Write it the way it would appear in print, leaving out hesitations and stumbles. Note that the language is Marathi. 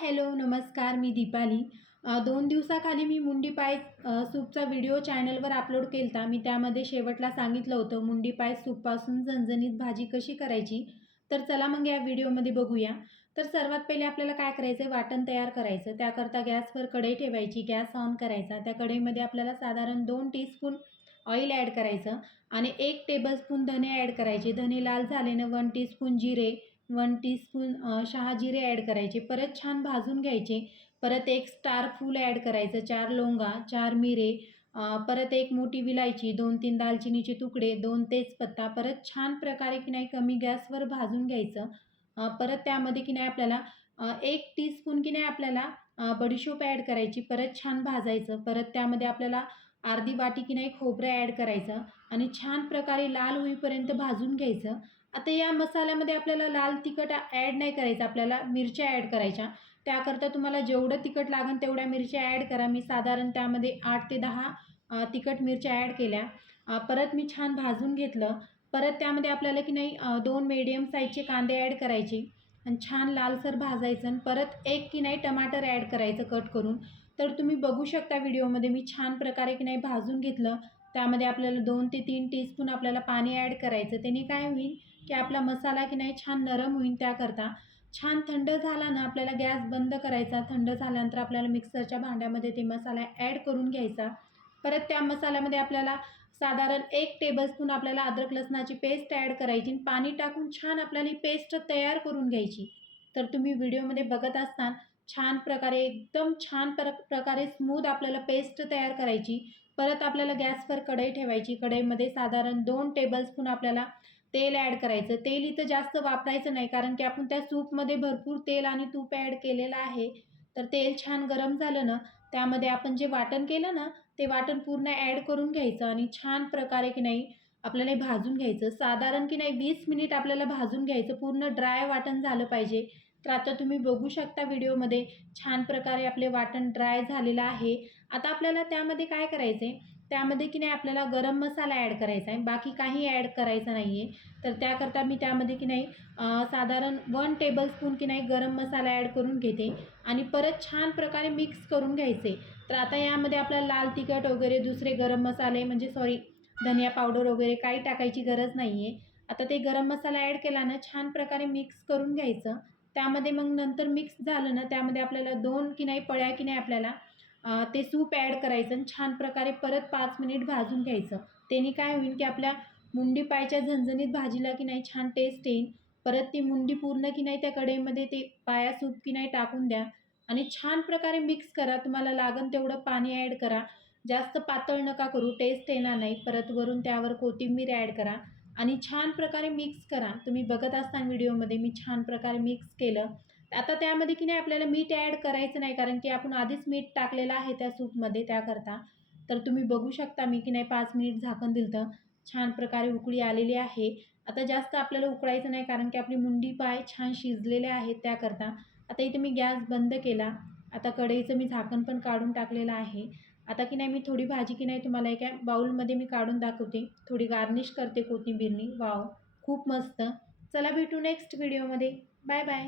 हॅलो नमस्कार, मी दीपाली. 2 दिवसाखाली मी मुंडी पाय सूपचा व्हिडिओ चॅनलवर अपलोड केलता. मी त्यामध्ये शेवटला सांगितलं होतं मुंडी पाय सूपपासून झणझणीत भाजी कशी करायची. तर चला मग या व्हिडिओमध्ये बघूया. तर सर्वात पहिले आपल्याला काय करायचं आहे, वाटण तयार करायचं. त्याकरता गॅसवर कढई ठेवायची, गॅस ऑन करायचा. त्या कढईमध्ये आपल्याला साधारण 2 टीस्पून ऑइल ॲड करायचं आणि 1 टेबलस्पून धने ॲड करायचे. धने लाल झाल्यानं 1 टीस्पून जिरे, 1 टीस्पून शहाजिरे ॲड करायचे. परत छान भाजून घ्यायचे. परत 1 स्टार फूल ॲड करायचं, 4 लवंगा, 4 मिरे, परत 1 मोठी विलायची, 2-3 दालचिनीचे तुकडे, 2 तेजपत्ता. परत छान प्रकारे की नाही कमी गॅसवर भाजून घ्यायचं. परत त्यामध्ये की नाही आपल्याला 1 टीस्पून की नाही आपल्याला बडीशोप ॲड करायची. परत छान भाजायचं. परत त्यामध्ये आपल्याला अर्धी वाटी की नाही खोबरं ॲड करायचं आणि छान प्रकारे लाल होईपर्यंत भाजून घ्यायचं. आता या मसाल्यामध्ये आपल्याला लाल तिखट ॲड नाही करायचं, आपल्याला मिरच्या ॲड करायच्या. त्याकरता तुम्हाला जेवढं तिखट लागेल तेवढ्या मिरच्या ॲड करा. मी साधारण त्यामध्ये 8 ते 10 तिखट मिरच्या ॲड केल्या. परत मी छान भाजून घेतलं. परत त्यामध्ये आपल्याला की नाही 2 मीडियम साईजचे कांदे ॲड करायचे आणि छान लालसर भाजायचं आणि परत 1 की नाही टमाटर ॲड करायचं कट करून. तर तुम्ही बघू शकता व्हिडिओमध्ये मी छान प्रकारे की नाही भाजून घेतलं. त्यामध्ये आपल्याला 2 ते 3 टीस्पून आपल्याला पाणी ॲड करायचं. त्याने काय होईल की आपला मसाला की नाही छान नरम होईल. त्याकरता छान थंड झाला ना आपल्याला गॅस बंद करायचा. थंड झाल्यानंतर आपल्याला मिक्सरच्या भांड्यामध्ये ते मसाला ॲड करून घ्यायचा. परत त्या मसाल्यामध्ये आपल्याला साधारण 1 टेबलस्पून आपल्याला अद्रक लसणाची पेस्ट ॲड करायची. पाणी टाकून छान आपल्याला ही पेस्ट तयार करून घ्यायची. तर तुम्ही व्हिडिओमध्ये बघत असताना छान प्रकारे एकदम छान प्रकारे स्मूथ आपल्याला पेस्ट तयार करायची. परत आपल्याला गॅसवर कढई ठेवायची. कढईमध्ये साधारण 2 टेबलस्पून आपल्याला तेल ॲड करायचं. तेल इथं जास्त वापरायचं नाही, कारण की आपण त्या सूपमध्ये भरपूर तेल आणि तूप ॲड केलेलं आहे. तर तेल छान गरम झालं ना, त्यामध्ये आपण जे वाटण केलं ना, ते वाटण पूर्ण ॲड करून घ्यायचं आणि छान प्रकारे की नाही आपल्याला हे भाजून घ्यायचं. साधारण की नाही 20 मिनिट आपल्याला भाजून घ्यायचं. पूर्ण ड्राय वाटण झालं पाहिजे. तर आता तुम्ही बघू शकता व्हिडिओमध्ये छान प्रकारे आपले वाटण ड्राय झालेलं आहे. आता आपल्याला त्यामध्ये काय करायचं आहे, त्यामध्ये की नाही आपल्याला गरम मसाला ॲड करायचा आहे, बाकी काही ॲड करायचं नाही आहे. तर त्याकरता मी त्यामध्ये की नाही साधारण 1 टेबलस्पून की नाही गरम मसाला ॲड करून घेते आणि परत छान प्रकारे मिक्स करून घ्यायचे. तर आता यामध्ये आपल्याला लाल तिखट वगैरे दुसरे गरम मसाले म्हणजे धनिया पावडर वगैरे काही टाकायची गरज नाही आहे. आता ते गरम मसाला ॲड केला ना, छान प्रकारे मिक्स करून घ्यायचं. त्यामध्ये मग नंतर मिक्स झालं ना, त्यामध्ये आपल्याला 2 की नाही पळ्या की नाही आपल्याला ते सूप ॲड करायचं आणि छान प्रकारे परत 5 मिनिट भाजून घ्यायचं. त्याने काय होईल की आपल्या मुंडी पायच्या झणझणीत भाजीला की नाही छान टेस्ट येईल. परत ती मुंडी पूर्ण की नाही त्या कढईमध्ये ते पाया सूप की नाही टाकून द्या आणि छान प्रकारे मिक्स करा. तुम्हाला लागेल तेवढं पाणी ॲड करा. जास्त पातळ नका करू, टेस्ट येणार नाही. परत वरून त्यावर कोथिंबीर ॲड करा आणि छान प्रकारे मिक्स करा. तुम्ही बघत असताना व्हिडिओमध्ये मी छान प्रकारे मिक्स केलं. आता त्यामध्ये की नाही आपल्याला मीठ ॲड करायचं नाही, कारण की आपण आधीच मीठ टाकलेलं आहे त्या सूपमध्ये त्याकरता. तर तुम्ही बघू शकता मी की नाही 5 मिनिट झाकण दिलं. छान प्रकारे उकळी आलेली आहे. आता जास्त आपल्याला उकळायचं नाही, कारण की आपली मुंडी पाय छान शिजलेले आहेत त्याकरता. आता इथे मी गॅस बंद केला. आता कढईचं मी झाकण पण काढून टाकलेलं आहे. आता की नाही मी थोडी भाजी की नाही तुम्हाला एका बाउलमध्ये मी काढून दाखवते. थोडी गार्निश करते कोथिंबीरनी. वाव, खूप मस्त. चला भेटू नेक्स्ट व्हिडिओमध्ये. Bye bye.